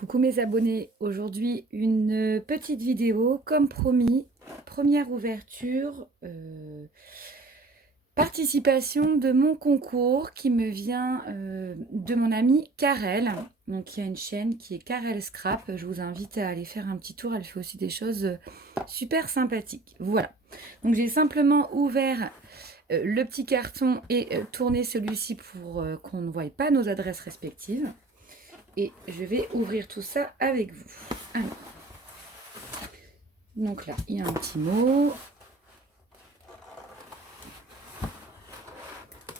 Coucou mes abonnés, aujourd'hui une petite vidéo comme promis, première ouverture, participation de mon concours qui me vient de mon amie Karel. Donc il y a une chaîne qui est Karel Scrap, je vous invite à aller faire un petit tour, elle fait aussi des choses super sympathiques. Voilà, donc j'ai simplement ouvert le petit carton et tourné celui-ci pour qu'on ne voie pas nos adresses respectives. Et je vais ouvrir tout ça avec vous. Alors, donc là, il y a un petit mot.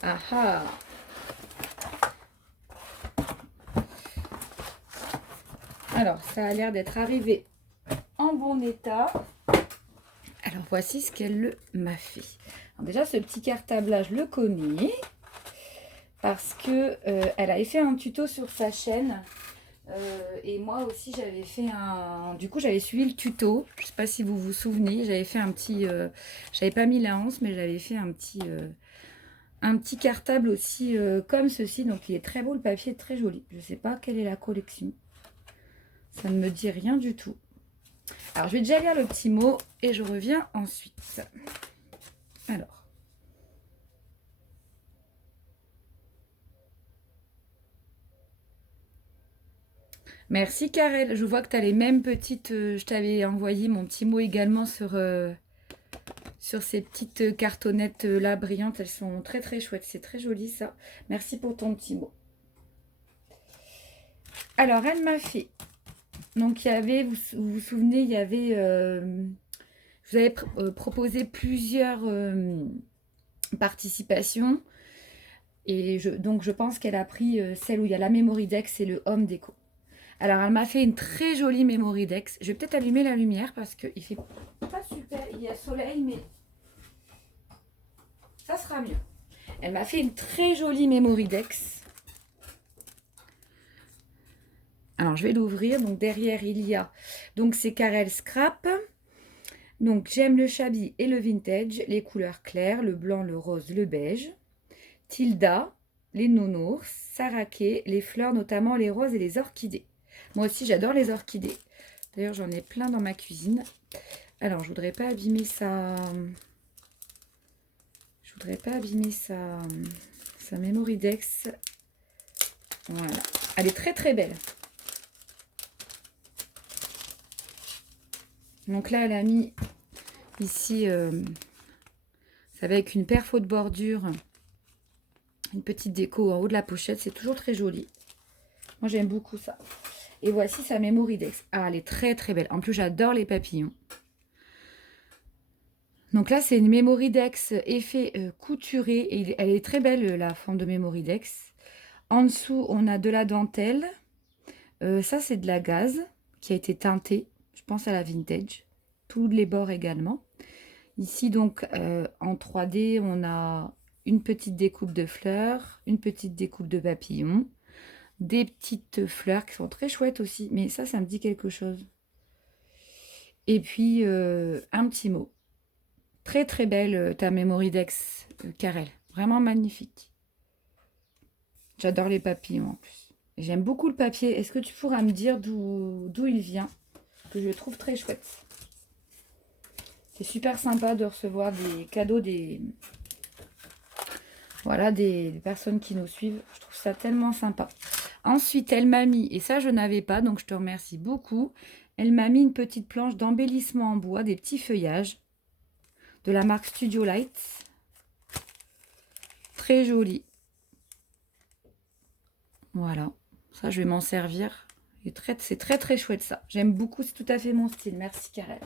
Ah ah! Alors, ça a l'air d'être arrivé en bon état. Alors, voici ce qu'elle m'a fait. Alors, déjà, ce petit cartable-là, je le connais. Parce que elle avait fait un tuto sur sa chaîne. Et moi aussi j'avais fait du coup j'avais suivi le tuto, je sais pas si vous vous souvenez, j'avais fait un petit, j'avais pas mis la hanse mais j'avais fait un petit cartable aussi comme ceci, donc il est très beau, le papier est très joli, je sais pas quelle est la collection, ça ne me dit rien du tout. Alors je vais déjà lire le petit mot et je reviens ensuite. Alors. Merci Karel, je vois que tu as les mêmes petites, je t'avais envoyé mon petit mot également sur ces petites cartonnettes là brillantes, elles sont très très chouettes, c'est très joli ça. Merci pour ton petit mot. Alors elle m'a fait, donc il y avait, vous vous souvenez, il y avait, je vous avais proposé plusieurs participations et donc je pense qu'elle a pris celle où il y a la Memory Dex et le Home Déco. Alors elle m'a fait une très jolie Memory Dex, je vais peut-être allumer la lumière parce qu'il fait pas super, il y a soleil mais ça sera mieux. Elle m'a fait une très jolie Memory Dex. Alors je vais l'ouvrir. Donc derrière il y a, donc c'est Karel Scrap. Donc j'aime le shabby et le vintage, les couleurs claires, le blanc, le rose, le beige. Tilda, les nounours, Saraké, les fleurs, notamment les roses et les orchidées. Moi aussi j'adore les orchidées. D'ailleurs j'en ai plein dans ma cuisine. Alors je voudrais pas abîmer sa... Je voudrais pas abîmer sa Memory Dex. Voilà. Elle est très très belle. Donc là, elle a mis ici, ça va avec une perfo de bordure, une petite déco en haut de la pochette. C'est toujours très joli. Moi, j'aime beaucoup ça. Et voici sa Memory Dex. Ah, elle est très très belle. En plus, j'adore les papillons. Donc là, c'est une Memory Dex effet couturé. Et elle est très belle, la forme de Memory Dex. En dessous, on a de la dentelle. Ça, c'est de la gaze qui a été teintée. Je pense à la vintage. Tous les bords également. Ici, donc, en 3D, on a une petite découpe de fleurs, une petite découpe de papillons, des petites fleurs qui sont très chouettes aussi. Mais ça me dit quelque chose. Et puis, un petit mot. Très, très belle ta Memory Dex, Karel. Vraiment magnifique. J'adore les papillons en plus. J'aime beaucoup le papier. Est-ce que tu pourras me dire d'où il vient? Que je trouve très chouette. C'est super sympa de recevoir des cadeaux voilà, des personnes qui nous suivent. Je trouve ça tellement sympa. Ensuite, elle m'a mis, et ça je n'avais pas, donc je te remercie beaucoup. Elle m'a mis une petite planche d'embellissement en bois, des petits feuillages de la marque Studio Lights. Très joli. Voilà, ça je vais m'en servir. C'est très très chouette ça. J'aime beaucoup, c'est tout à fait mon style. Merci Karel.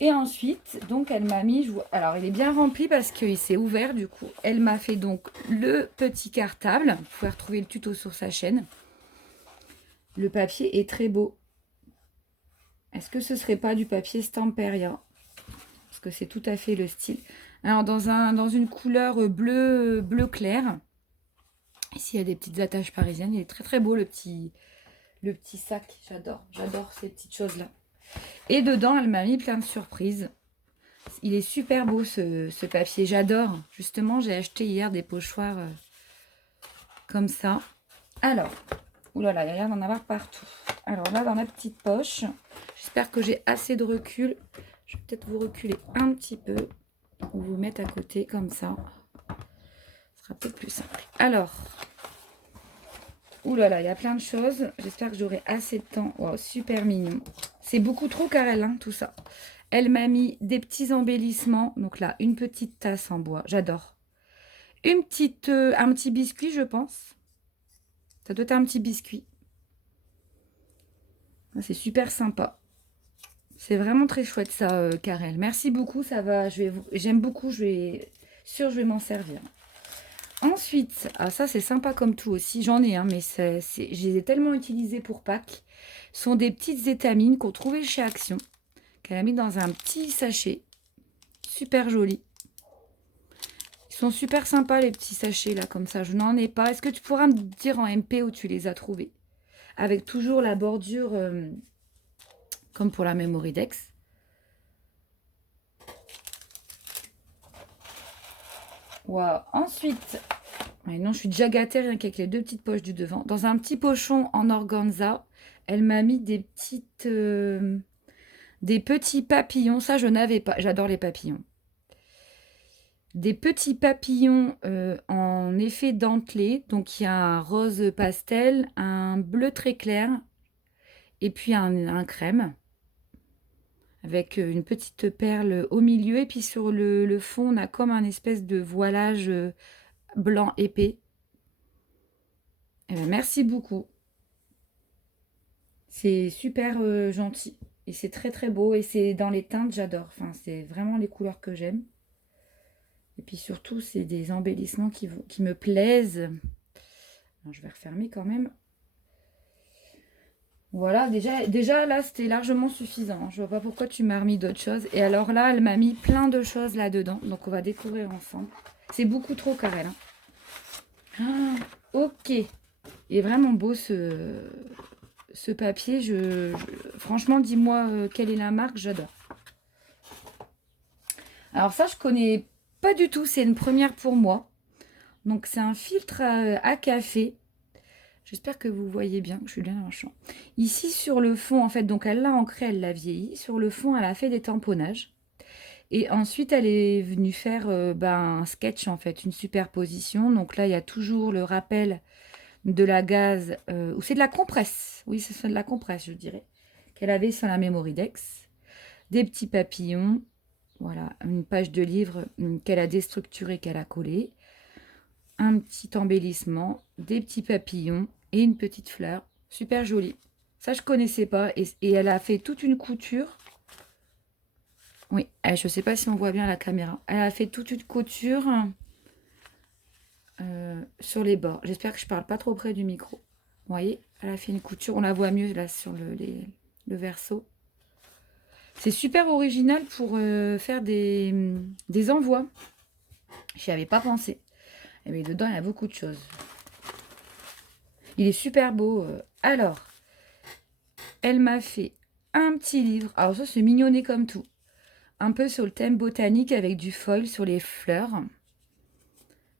Et ensuite, donc elle m'a mis, alors il est bien rempli parce qu'il s'est ouvert du coup. Elle m'a fait donc le petit cartable. Vous pouvez retrouver le tuto sur sa chaîne. Le papier est très beau. Est-ce que ce serait pas du papier Stamperia? Parce que c'est tout à fait le style. Alors dans une couleur bleu clair. Ici il y a des petites attaches parisiennes. Il est très très beau le petit sac. J'adore ces petites choses là. Et dedans, elle m'a mis plein de surprises. Il est super beau ce papier, j'adore. Justement, j'ai acheté hier des pochoirs comme ça. Alors, Ouh là là, il y a l'air d'en avoir partout. Alors là, dans la petite poche, j'espère que j'ai assez de recul. Je vais peut-être vous reculer un petit peu ou vous mettre à côté comme ça. Ce sera peut-être plus simple. Alors, ouh là là, il y a plein de choses. J'espère que j'aurai assez de temps. Wow, super mignon. C'est beaucoup trop Karel, hein, tout ça. Elle m'a mis des petits embellissements. Donc là, une petite tasse en bois. J'adore. Un petit biscuit, je pense. Ça doit être un petit biscuit. C'est super sympa. C'est vraiment très chouette ça, Karel. Merci beaucoup, ça va. J'aime beaucoup, je vais m'en servir. Ensuite, ah, ça c'est sympa comme tout aussi. J'en ai, hein, mais je les ai tellement utilisés pour Pâques. Ce sont des petites étamines qu'on trouvait chez Action, qu'elle a mis dans un petit sachet. Super joli. Ils sont super sympas les petits sachets là, comme ça. Je n'en ai pas. Est-ce que tu pourras me dire en MP où tu les as trouvés? Avec toujours la bordure comme pour la Memoridex. Wow. Ensuite, non, je suis déjà gâtée rien qu'avec les deux petites poches du devant. Dans un petit pochon en organza, elle m'a mis des petits papillons. Ça, je n'avais pas. J'adore les papillons. Des petits papillons en effet dentelé. Donc, il y a un rose pastel, un bleu très clair et puis un crème. Avec une petite perle au milieu. Et puis sur le fond, on a comme un espèce de voilage blanc épais. Eh bien, merci beaucoup. C'est super gentil. Et c'est très très beau. Et c'est dans les teintes, j'adore. Enfin, c'est vraiment les couleurs que j'aime. Et puis surtout, c'est des embellissements qui me plaisent. Alors, je vais refermer quand même. Voilà, déjà là, c'était largement suffisant. Je vois pas pourquoi tu m'as remis d'autres choses. Et alors là, elle m'a mis plein de choses là-dedans. Donc, on va découvrir ensemble. C'est beaucoup trop, Karel. Hein. Ah, ok. Il est vraiment beau ce papier. Franchement, dis-moi quelle est la marque. J'adore. Alors ça, je connais pas du tout. C'est une première pour moi. Donc, c'est un filtre à café. J'espère que vous voyez bien, que je suis bien dans le champ. Ici, sur le fond, en fait, donc elle l'a ancré, elle l'a vieilli. Sur le fond, elle a fait des tamponnages. Et ensuite, elle est venue faire un sketch, en fait, une superposition. Donc là, il y a toujours le rappel de la gaze, ou c'est de la compresse. Oui, c'est de la compresse, je dirais. Qu'elle avait sur la Memoridex. Des petits papillons. Voilà, une page de livre qu'elle a déstructurée, qu'elle a collée. Un petit embellissement, des petits papillons et une petite fleur. Super jolie. Ça, je connaissais pas. Et elle a fait toute une couture. Oui, je ne sais pas si on voit bien la caméra. Elle a fait toute une couture sur les bords. J'espère que je parle pas trop près du micro. Vous voyez, elle a fait une couture. On la voit mieux là sur le verso. C'est super original pour faire des envois. J'y avais pas pensé. Mais dedans, il y a beaucoup de choses. Il est super beau. Alors, elle m'a fait un petit livre. Alors ça, c'est mignonné comme tout. Un peu sur le thème botanique avec du foil sur les fleurs.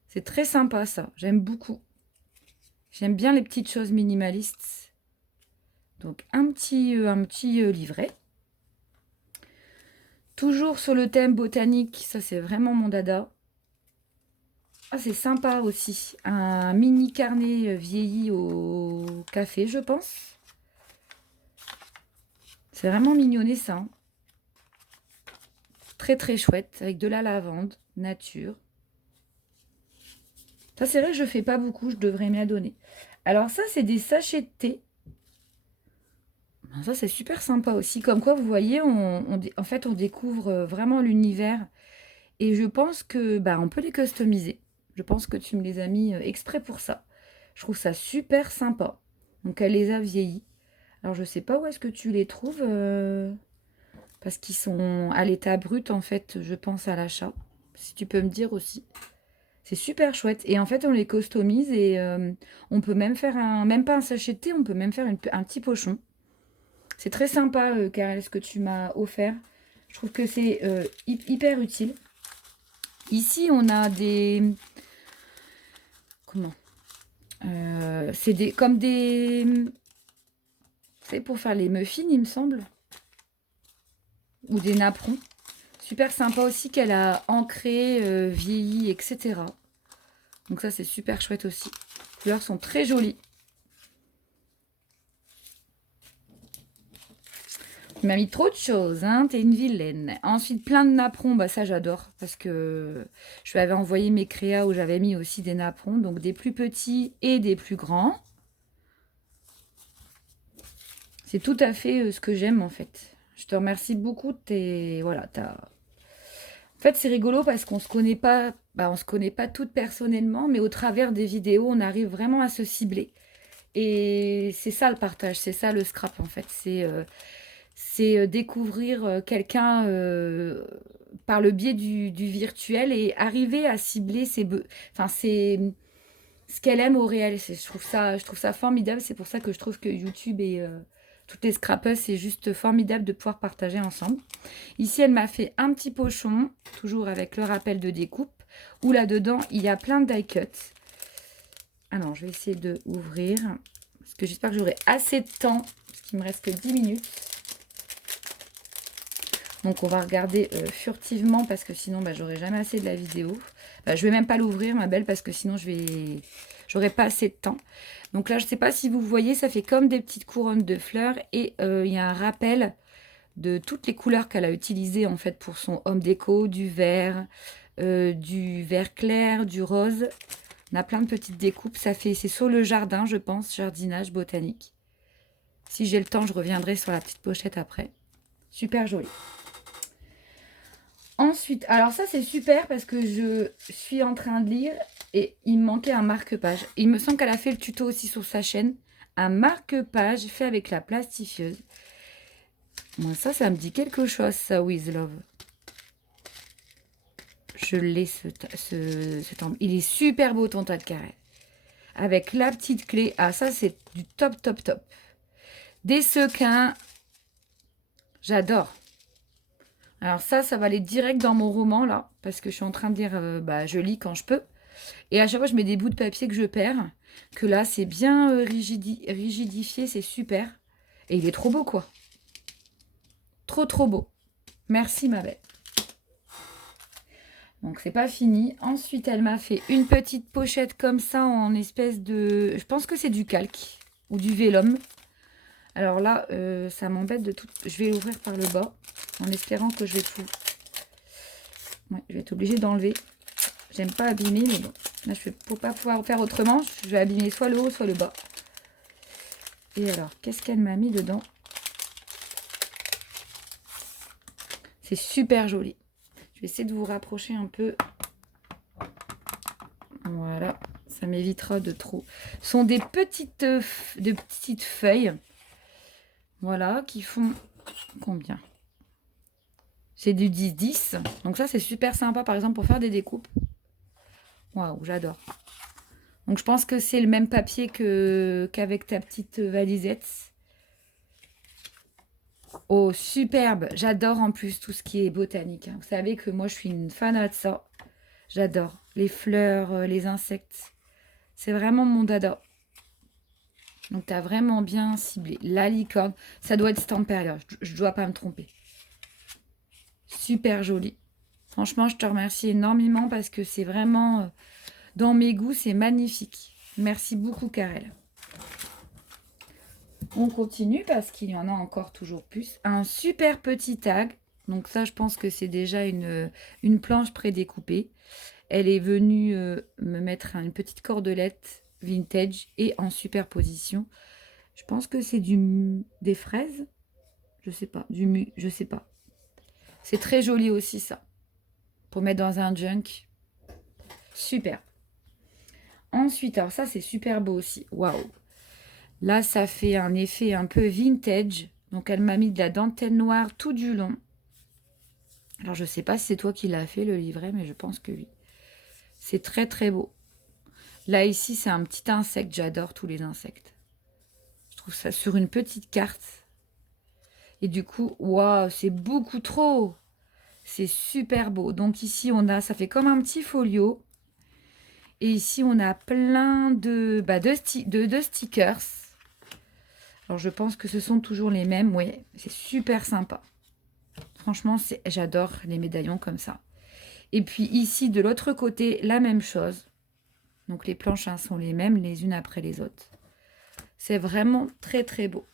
C'est très sympa ça. J'aime beaucoup. J'aime bien les petites choses minimalistes. Donc, un petit livret. Toujours sur le thème botanique. Ça, c'est vraiment mon dada. Ah, c'est sympa aussi. Un mini carnet vieilli au café, je pense. C'est vraiment mignonné ça. Hein. Très très chouette. Avec de la lavande, nature. Ça, c'est vrai que je ne fais pas beaucoup. Je devrais m'y adonner. Alors ça, c'est des sachets de thé. Ça, c'est super sympa aussi. Comme quoi, vous voyez, en fait, on découvre vraiment l'univers. Et je pense que on peut les customiser. Je pense que tu me les as mis exprès pour ça. Je trouve ça super sympa. Donc, elle les a vieillis. Alors, je sais pas où est-ce que tu les trouves. Parce qu'ils sont à l'état brut, en fait, je pense à l'achat. Si tu peux me dire aussi. C'est super chouette. Et en fait, on les customise et on peut même faire même pas un sachet de thé, on peut même faire un petit pochon. C'est très sympa, Karel, ce que tu m'as offert. Je trouve que c'est hyper utile. Ici, on a des... Comment? C'est comme des... C'est pour faire les muffins, il me semble. Ou des napperons. Super sympa aussi qu'elle a ancré, vieilli, etc. Donc ça, c'est super chouette aussi. Les couleurs sont très jolies. Tu m'as mis trop de choses, hein, t'es une vilaine. Ensuite, plein de napperons, bah ça j'adore, parce que je lui avais envoyé mes créas où j'avais mis aussi des napperons, donc des plus petits et des plus grands. C'est tout à fait ce que j'aime en fait. Je te remercie beaucoup de tes... Voilà, En fait, c'est rigolo parce qu'on se connaît pas, on se connaît pas toutes personnellement, mais au travers des vidéos, on arrive vraiment à se cibler. Et c'est ça le partage, c'est ça le scrap en fait. C'est découvrir quelqu'un par le biais du virtuel et arriver à cibler enfin, ce qu'elle aime au réel. Je trouve ça formidable. C'est pour ça que je trouve que YouTube et toutes les scrappers, c'est juste formidable de pouvoir partager ensemble. Ici, elle m'a fait un petit pochon, toujours avec le rappel de découpe, où là-dedans, il y a plein de die cuts. Alors, je vais essayer de ouvrir, parce que j'espère que j'aurai assez de temps, parce qu'il me reste que 10 minutes. Donc, on va regarder furtivement, parce que sinon, j'aurai jamais assez de la vidéo. Je vais même pas l'ouvrir, ma belle, parce que sinon, j'aurai pas assez de temps. Donc là, je sais pas si vous voyez, ça fait comme des petites couronnes de fleurs, et il y a un rappel de toutes les couleurs qu'elle a utilisées en fait pour son home déco, du vert clair, du rose. On a plein de petites découpes. C'est sur le jardin, je pense, jardinage botanique. Si j'ai le temps, je reviendrai sur la petite pochette après. Super joli. Ensuite, alors ça c'est super parce que je suis en train de lire et il me manquait un marque-page. Il me semble qu'elle a fait le tuto aussi sur sa chaîne. Un marque-page fait avec la plastifieuse. Moi, ça me dit quelque chose, ça, With Love. Je l'ai, il est super beau, ton tas de carré. Avec la petite clé. Ah, ça, c'est du top, top, top. Des sequins. J'adore. Alors ça va aller direct dans mon roman, là. Parce que je suis en train de dire, je lis quand je peux. Et à chaque fois, je mets des bouts de papier que je perds. Que là, c'est bien rigidifié, c'est super. Et il est trop beau, quoi. Trop, trop beau. Merci, ma belle. Donc, c'est pas fini. Ensuite, elle m'a fait une petite pochette comme ça en espèce de... Je pense que c'est du calque ou du vélum. Alors là, ça m'embête de tout... Je vais l'ouvrir par le bas en espérant que je vais tout... Ouais, je vais être obligée d'enlever. J'aime pas abîmer, mais bon. Là, je ne vais pas pouvoir faire autrement. Je vais abîmer soit le haut, soit le bas. Et alors, qu'est-ce qu'elle m'a mis dedans? C'est super joli. Je vais essayer de vous rapprocher un peu. Voilà, ça m'évitera de trop. Ce sont des petites feuilles. Voilà, qui font combien? C'est du 10-10. Donc ça, c'est super sympa, par exemple, pour faire des découpes. Waouh, j'adore. Donc je pense que c'est le même papier qu'avec ta petite valisette. Oh, superbe. J'adore en plus tout ce qui est botanique, hein. Vous savez que moi, je suis une fan de ça. J'adore. Les fleurs, les insectes. C'est vraiment mon dada. Donc, tu as vraiment bien ciblé. La licorne. Ça doit être Stamper. Je ne dois pas me tromper. Super joli. Franchement, je te remercie énormément parce que c'est vraiment... dans mes goûts, c'est magnifique. Merci beaucoup, Karel. On continue parce qu'il y en a encore toujours plus. Un super petit tag. Donc ça, je pense que c'est déjà une planche prédécoupée. Elle est venue me mettre une petite cordelette vintage et en superposition. Je pense que c'est des fraises. Je sais pas. Je sais pas. C'est très joli aussi ça. Pour mettre dans un junk. Super. Ensuite, alors ça, c'est super beau aussi. Waouh. Là, ça fait un effet un peu vintage. Donc, elle m'a mis de la dentelle noire tout du long. Alors, je ne sais pas si c'est toi qui l'as fait, le livret, mais je pense que oui. C'est très, très beau. Là, ici, c'est un petit insecte. J'adore tous les insectes. Je trouve ça sur une petite carte. Et du coup, waouh, c'est beaucoup trop. C'est super beau. Donc, ici, ça fait comme un petit folio. Et ici, on a plein de stickers. Alors, je pense que ce sont toujours les mêmes. Oui, c'est super sympa. Franchement, j'adore les médaillons comme ça. Et puis ici, de l'autre côté, la même chose. Donc, les planches hein, sont les mêmes, les unes après les autres. C'est vraiment très, très beau.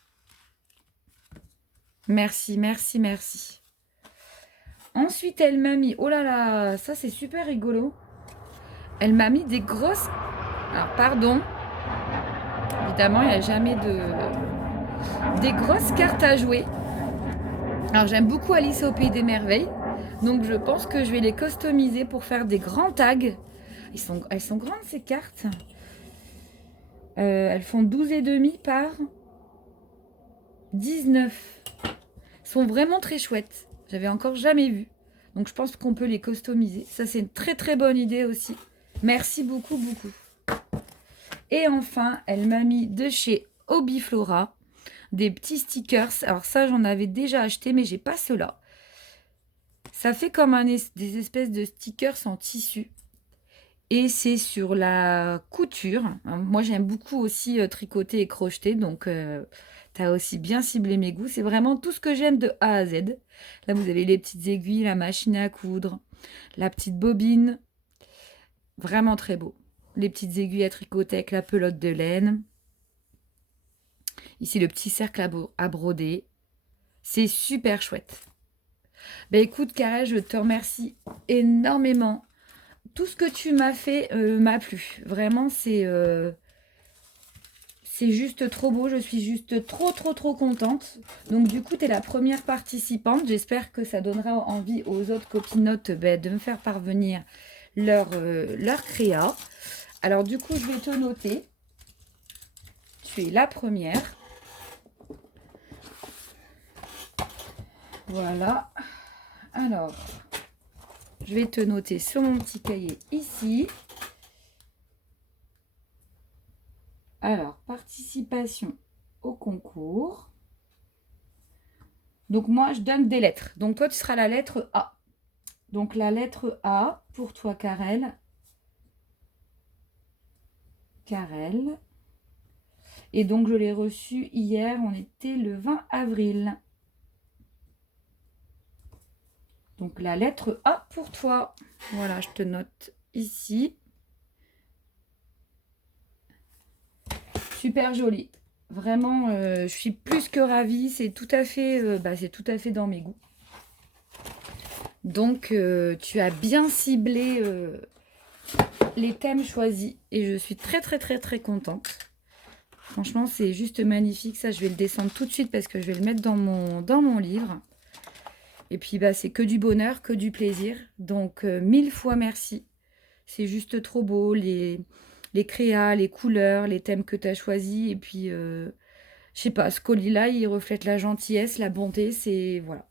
Merci, merci, merci. Ensuite, elle m'a mis... Oh là là, ça, c'est super rigolo. Elle m'a mis des grosses... Alors, pardon. Évidemment, il n'y a jamais de... Des grosses cartes à jouer. Alors, j'aime beaucoup Alice au Pays des Merveilles. Donc, je pense que je vais les customiser pour faire des grands tags. Elles sont grandes, ces cartes. Elles font 12,5 par 19. Elles sont vraiment très chouettes. J'avais encore jamais vu. Donc, je pense qu'on peut les customiser. Ça, c'est une très, très bonne idée aussi. Merci beaucoup, beaucoup. Et enfin, elle m'a mis de chez Hobbyflora des petits stickers. Alors ça, j'en avais déjà acheté, mais j'ai pas ceux-là. Ça fait comme des espèces de stickers en tissu. Et c'est sur la couture. Moi, j'aime beaucoup aussi tricoter et crocheter. Donc, tu as aussi bien ciblé mes goûts. C'est vraiment tout ce que j'aime de A à Z. Là, vous avez les petites aiguilles, la machine à coudre, la petite bobine. Vraiment très beau. Les petites aiguilles à tricoter avec la pelote de laine. Ici, le petit cercle à broder. C'est super chouette. Ben écoute, Karel, je te remercie énormément. Tout ce que tu m'as fait m'a plu. Vraiment, c'est juste trop beau. Je suis juste trop contente. Donc, du coup, tu es la première participante. J'espère que ça donnera envie aux autres copinotes de me faire parvenir leur créa. Alors, du coup, je vais te noter. Tu es la première. Voilà. Alors, je vais te noter sur mon petit cahier ici. Alors, participation au concours. Donc, moi, je donne des lettres. Donc, toi, tu seras la lettre A. Donc, la lettre A pour toi, Karel. Karel. Et donc, je l'ai reçu hier. On était le 20 avril. Donc, la lettre A pour toi. Voilà, je te note ici. Super joli. Vraiment, je suis plus que ravie. C'est tout à fait, c'est tout à fait dans mes goûts. Donc, tu as bien ciblé les thèmes choisis et je suis très contente. Franchement, c'est juste magnifique. Ça, je vais le descendre tout de suite parce que je vais le mettre dans mon livre. Et puis, c'est que du bonheur, que du plaisir. Donc, 1000 fois merci. C'est juste trop beau. Les créas, les couleurs, les thèmes que tu as choisis. Et puis, je sais pas, ce colis-là, il reflète la gentillesse, la bonté. C'est, voilà.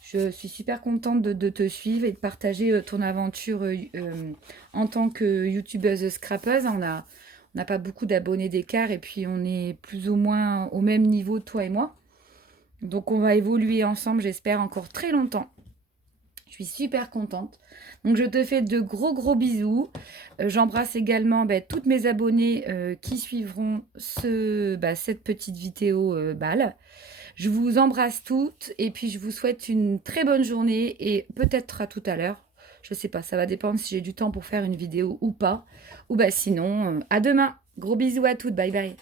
Je suis super contente de te suivre et de partager ton aventure en tant que youtubeuse scrapeuse. On n'a pas beaucoup d'abonnés d'écart et puis on est plus ou moins au même niveau, toi et moi. Donc on va évoluer ensemble, j'espère, encore très longtemps. Je suis super contente. Donc je te fais de gros bisous. J'embrasse également toutes mes abonnés qui suivront cette petite vidéo balle. Je vous embrasse toutes et puis je vous souhaite une très bonne journée et peut-être à tout à l'heure. Je sais pas, ça va dépendre si j'ai du temps pour faire une vidéo ou pas. Ou sinon, à demain. Gros bisous à toutes. Bye bye.